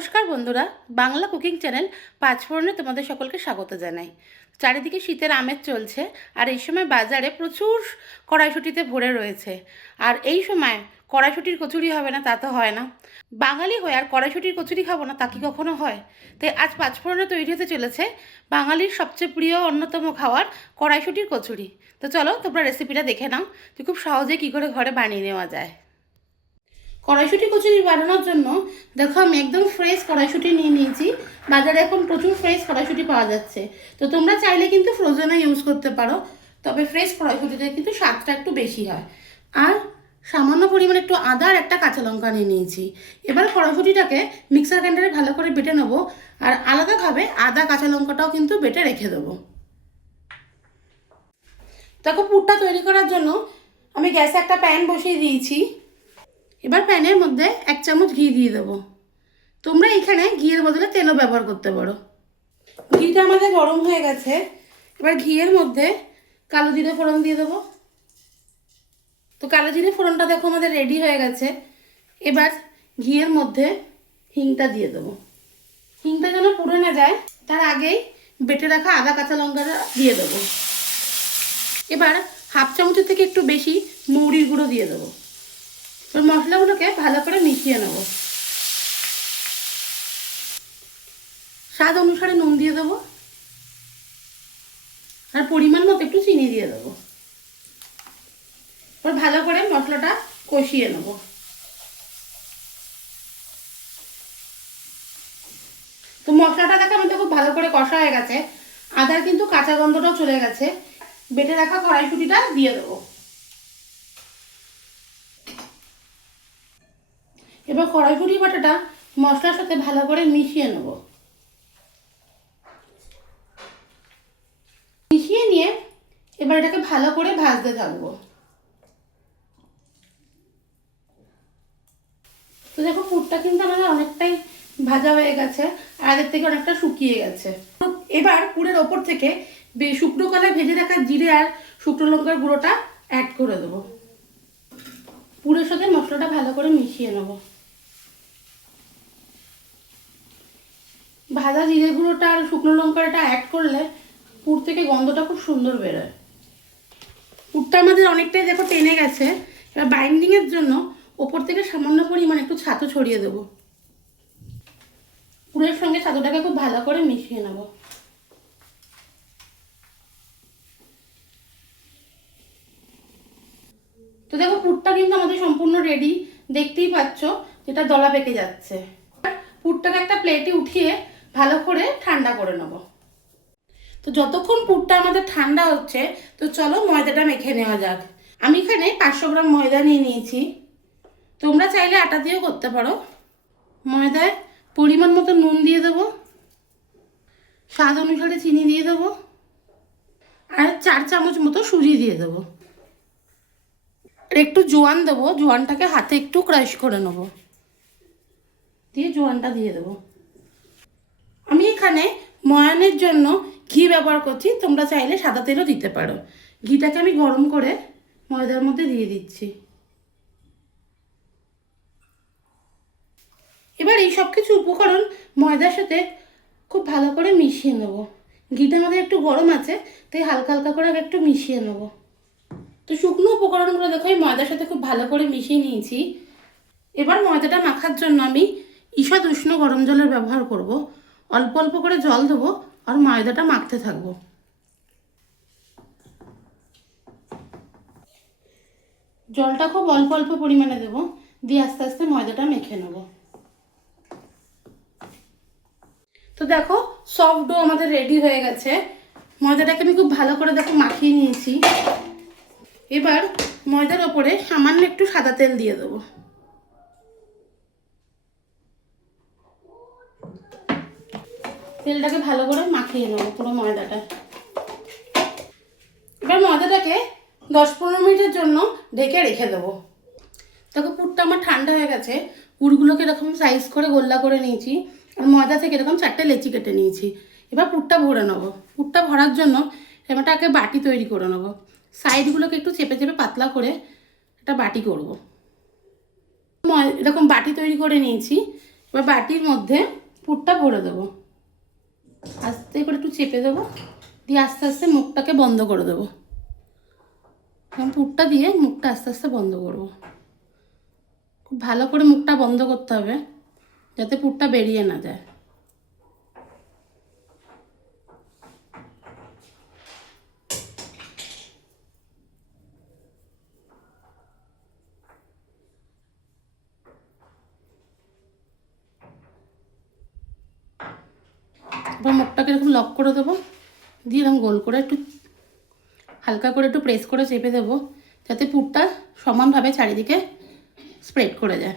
নমস্কার বন্ধুরা, Bangla cooking channel পাঁচফোড়নে তোমাদের সকলকে স্বাগত জানাই। চারিদিকে শীতের আমেজ চলছে, আর এই সময় বাজারে প্রচুর কড়াইশুঁটিতে ভরে রয়েছে। আর এই সময় কড়াইশুঁটির কচুরি হবে না তা তো হয় না। বাঙালি হয়ে আর কড়াইশুঁটির কচুরি খাবো না তা কি কখনো হয়? তাই আজ পাঁচফোড়নে তৈরি হতে চলেছে বাঙালির সবচেয়ে প্রিয় অন্যতম খাবার কড়াইশুঁটির কচুরি। তো চলো তোমরা রেসিপিটা দেখে নাও যে খুব সহজে কী করে ঘরে বানিয়ে নেওয়া যায়। কড়াইশুঁটি কচুরি বানানোর জন্য দেখো আমি একদম ফ্রেশ কড়াইশুঁটি নিয়ে নিয়েছি। বাজারে এখন প্রচুর ফ্রেশ কড়াইশুঁটি পাওয়া যাচ্ছে, তো তোমরা চাইলে কিন্তু ফ্রোজেনও ইউজ করতে পারো, তবে ফ্রেশ কড়াইশুঁটিটা কিন্তু স্বাদটা একটু বেশি হয়। আর সামান্য পরিমাণে একটু আদা আর একটা কাঁচা লঙ্কা নিয়ে নিয়েছি। এবার কড়াইশুঁটিটাকে মিক্সার গ্রাইন্ডারে ভালো করে বেটে নেবো, আর আলাদাভাবে আদা কাঁচা লঙ্কাটাও কিন্তু বেটে রেখে দেবো। দেখো পুরটা তৈরি করার জন্য আমি গ্যাসে একটা প্যান বসিয়ে দিয়েছি। এবার প্যানের মধ্যে 1 চামচ ঘি দিয়ে দেবো। তোমরা এখানে ঘিয়ের বদলে তেলও ব্যবহার করতে পারো। ঘিটা আমাদের গরম হয়ে গেছে, এবার ঘিয়ের মধ্যে কালো জিরে ফোড়ন দিয়ে দেবো। তো কালো জিরে ফোড়নটা দেখো আমাদের রেডি হয়ে গেছে। এবার ঘিয়ের মধ্যে হিংটা দিয়ে দেবো। হিংটা যেন পুড়ে না যায় তার আগেই বেটে রাখা আদা কাঁচা লঙ্কাটা দিয়ে দেবো। এবার 1/2 চামচের থেকে একটু বেশি মৌরির গুঁড়ো দিয়ে দেবো। এবার মশলাগুলোকে ভালো করে মিশিয়ে নেব। স্বাদ অনুসারে নুন দিয়ে দেবো, আর পরিমাণ মতো একটু চিনি দিয়ে দেবো। এবার ভালো করে মশলাটা কষিয়ে নেব। তো মশলাটা দেখে আমাদের খুব ভালো করে কষা হয়ে গেছে, আদার কিন্তু কাঁচা গন্ধটাও চলে গেছে। বেটে রাখা কড়াইশুঁটিটা দিয়ে দেবো। এবার কড়াইশুঁটি বাটাটা মশলার সাথে ভালো করে মিশিয়ে নেব। মিশিয়ে নিয়ে এবার এটাকে ভালো করে ভাজতে থাকবো। তো দেখো পুরটা কিন্তু আমাদের অনেকটাই ভাজা হয়ে গেছে, আর আগের থেকে অনেকটা শুকিয়ে গেছে। এবার পুরের ওপর থেকে শুকনো কলায় ভেজে রাখা জিরে আর শুকনো লঙ্কার গুঁড়োটা অ্যাড করে দেবো। পুরের সাথে মশলাটা ভালো করে মিশিয়ে নেব। ভাজা জিরে গুঁড়োটা আর শুকনো লঙ্কাটা অ্যাড করলে পুর থেকে গন্ধটা খুব সুন্দর বেরোয়। পুরটা আমাদের অনেকটাই দেখো টেনে গেছে। এবার বাইন্ডিংয়ের জন্য ওপর থেকে সামান্য পরিমাণে একটু ছাতু ছড়িয়ে দেবো। পুরের সঙ্গে ছাতুটাকে খুব ভালো করে মিশিয়ে নেব। তো দেখো পুরটা কিন্তু আমাদের সম্পূর্ণ রেডি, দেখতেই পাচ্ছ যেটা দলা পেকে যাচ্ছে। পুরটাকে একটা প্লেটে উঠিয়ে ভালো করে ঠান্ডা করে নেব। তো যতক্ষণ পুরটা আমাদের ঠান্ডা হচ্ছে, তো চলো ময়দাটা মেখে নেওয়া যাক। আমি এখানে 500 গ্রাম ময়দা নিয়ে নিয়েছি, তোমরা চাইলে আটা দিয়েও করতে পারো। ময়দায় পরিমাণ মতো নুন দিয়ে দেবো, স্বাদ অনুসারে চিনি দিয়ে দেবো, আর 4 চামচ মতো সুজি দিয়ে দেবো। আর একটু জোয়ান দেবো, জোয়ানটাকে হাতে একটু ক্রাশ করে নেব, দিয়ে জোয়ানটা দিয়ে দেবো। আমি এখানে ময়ানের জন্য ঘি ব্যবহার করছি, তোমরা চাইলে সাদা তেলও দিতে পারো। ঘিটাকে আমি গরম করে ময়দার মধ্যে দিয়ে দিচ্ছি। এবার এই সব কিছু উপকরণ ময়দার সাথে খুব ভালো করে মিশিয়ে নেব। ঘিটা আমাদের একটু গরম আছে, তাই হালকা হালকা করে একটু মিশিয়ে নেব। তো শুকনো উপকরণগুলো দেখো আমি ময়দার সাথে খুব ভালো করে মিশিয়ে নিয়েছি। এবার ময়দাটা মাখার জন্য আমি ঈষৎ উষ্ণ গরম জলের ব্যবহার করব। অল্প অল্প করে জল দেবো আর ময়দাটা মাখতে থাকবো। জলটা খুব অল্প অল্প পরিমাণে দেবো, দিয়ে আস্তে আস্তে ময়দাটা মেখে নেব। তো দেখো সফট ডো আমাদের রেডি হয়ে গেছে। ময়দাটাকে আমি খুব ভালো করে দেখো মাখিয়ে নিয়েছি। এবার ময়দার ওপরে সামান্য একটু সাদা তেল দিয়ে দেবো। তেলটাকে ভালো করে মাখিয়ে নেবো পুরো ময়দাটা। এবার ময়দাটাকে 10-15 মিনিটের জন্য ঢেকে রেখে দেবো। দেখো পুরটা আমার ঠান্ডা হয়ে গেছে। পুরগুলোকে এরকম সাইজ করে গোল্লা করে নিয়েছি, আর ময়দা থেকে এরকম 4টে লেচি কেটে নিয়েছি। এবার পুরটা ভরে নেবো। পুরটা ভরার জন্য এবারটাকে বাটি তৈরি করে নেবো। সাইডগুলোকে একটু চেপে চেপে পাতলা করে একটা বাটি করব। এরকম বাটি তৈরি করে নিয়েছি। এবার বাটির মধ্যে পুরটা ভরে দেবো, আস্তে করে একটু চেপে দেবো, দিয়ে আস্তে আস্তে মুখটাকে বন্ধ করে দেবো। পুরটা দিয়ে মুখটা আস্তে আস্তে বন্ধ করবো। খুব ভালো করে মুখটা বন্ধ করতে হবে যাতে পুরটা বেরিয়ে না যায়। এবার মুখটাকে এরকম লক করে দেবো, দিয়ে এরকম গোল করে একটু হালকা করে একটু প্রেস করে চেপে দেবো যাতে পুরটা সমানভাবে চারিদিকে স্প্রেড করে যায়।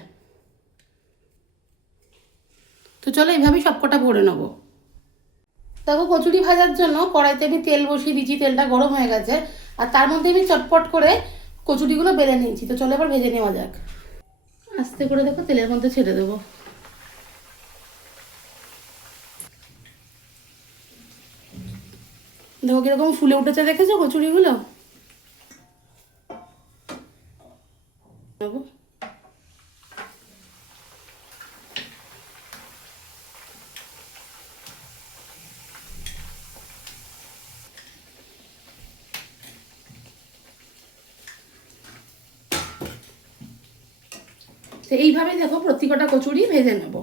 তো চলো এইভাবেই সবকটা ভরে নেবো। দেখো কচুরি ভাজার জন্য কড়াইতে আমি তেল বসিয়ে দিয়েছি, তেলটা গরম হয়ে গেছে, আর তার মধ্যে আমি চটপট করে কচুরিগুলো বেলে নিয়েছি। তো চলো এবার ভেজে নেওয়া যাক। আস্তে করে দেখো তেলের মধ্যে ছেড়ে দেবো। দেখো কিরকম ফুলে উঠেছে, দেখেছো কচুরিগুলো? তো এইভাবেই দেখো প্রত্যেকটা কচুরি ভেজে নেব।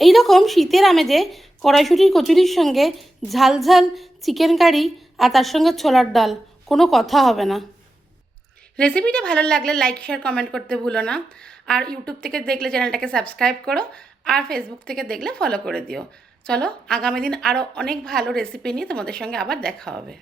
এইরকম শীতের আমেজে কড়াইশুঁটির কচুরির সঙ্গে ঝাল ঝাল চিকেন কারি আর তার সঙ্গে ছোলার ডাল, কোনো কথা হবে না। রেসিপিটা ভালো লাগলে লাইক শেয়ার কমেন্ট করতে ভুলো না। আর ইউটিউব থেকে দেখলে চ্যানেলটাকে সাবস্ক্রাইব করো, আর ফেসবুক থেকে দেখলে ফলো করে দিও। চলো আগামী দিন আরও অনেক ভালো রেসিপি নিয়ে তোমাদের সঙ্গে আবার দেখা হবে।